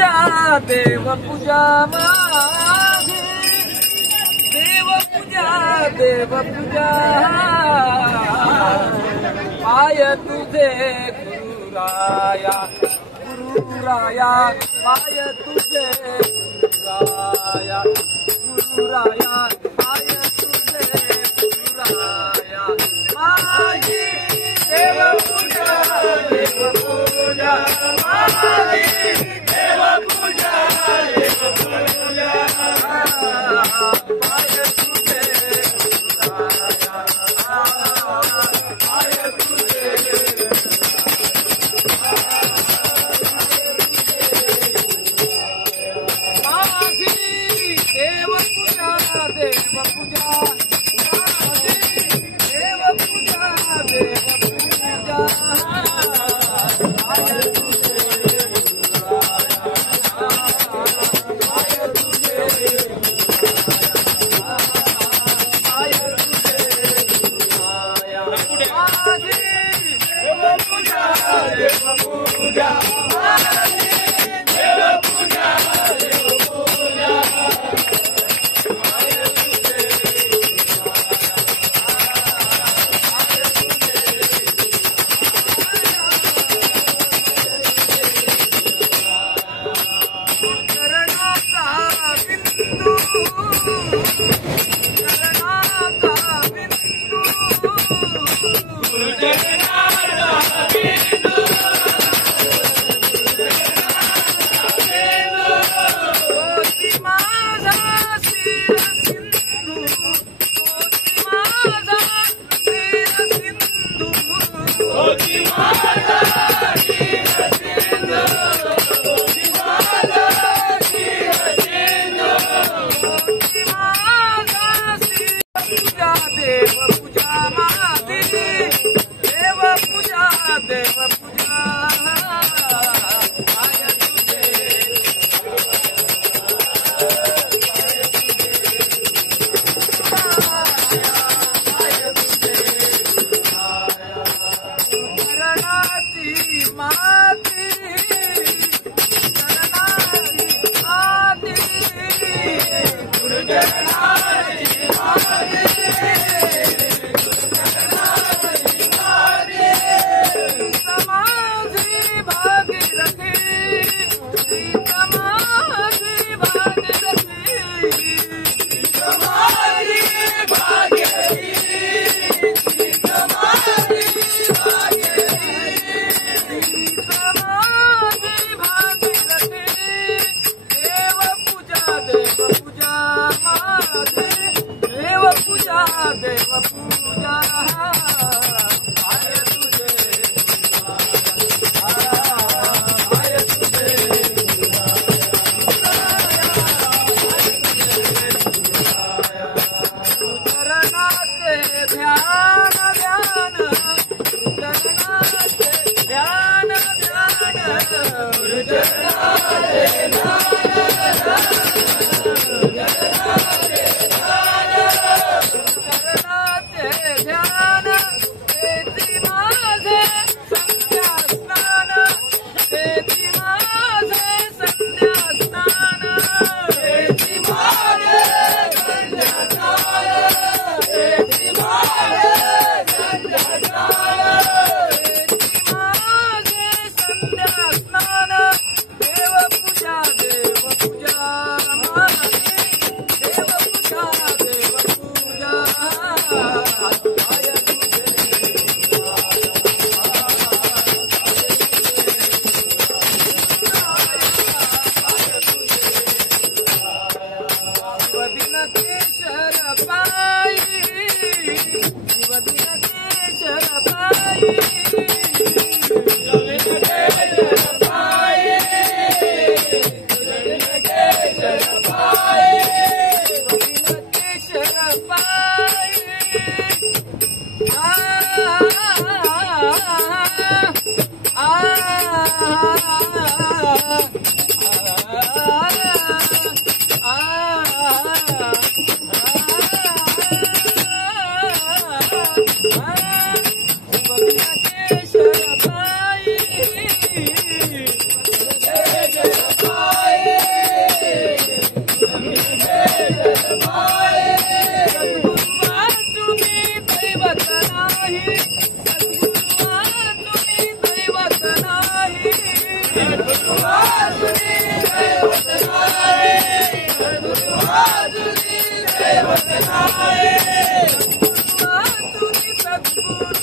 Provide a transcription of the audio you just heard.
पूजा देव पूजा माझी देव पूजा देव पूजा पाय तुझे गुरुराया गुरुराया पाय तुझे गुरुराया गुरुराया पाय तुझे गुरुराया माझी देव पूजा माझी देव पूजा पाय तुझे गुरुराया पाय तुझे माझी देव पूजा देव पूजा माझी देव पूजा देव पूजा पाय तुझे पाय तुझे पाय तुझे माझी देव पूजा देव पूजा माझी देव पूजा देव पूजा करणाचा बिंदू करणाचा बिंदू करणाचा बिंदू होती माझा शिर सिंधू होती माझा शिर सिंधू होती माझा शिर सिंधू होती माझा शिर सिंधू होती माझा शिर पूजा देव पूजा माझी देव पूजा देव पूजा पाय तुझे करणाची माती करणाची माती गुरुजनाची माती गुरुजनाची माती समाधी भागीरथी समाधी भागीरथी समाधी भागीरथी समाधी समाधी भागीरथी देव पूजा देव पूजा माझी देव पूजा देव पूजा पाय तुझे पाय तुझे चरणाचे ध्यान ध्यान चरणाचे ध्यान ध्यान चरणाचे ध्यान तेची माझे संध्या स्नान तेची माझे संध्या स्नान तेची माझे संध्या स्नान तेची माझे संध्या स्नान तेची माझे संध्या स्नान देव पूजा देव सद्गुरु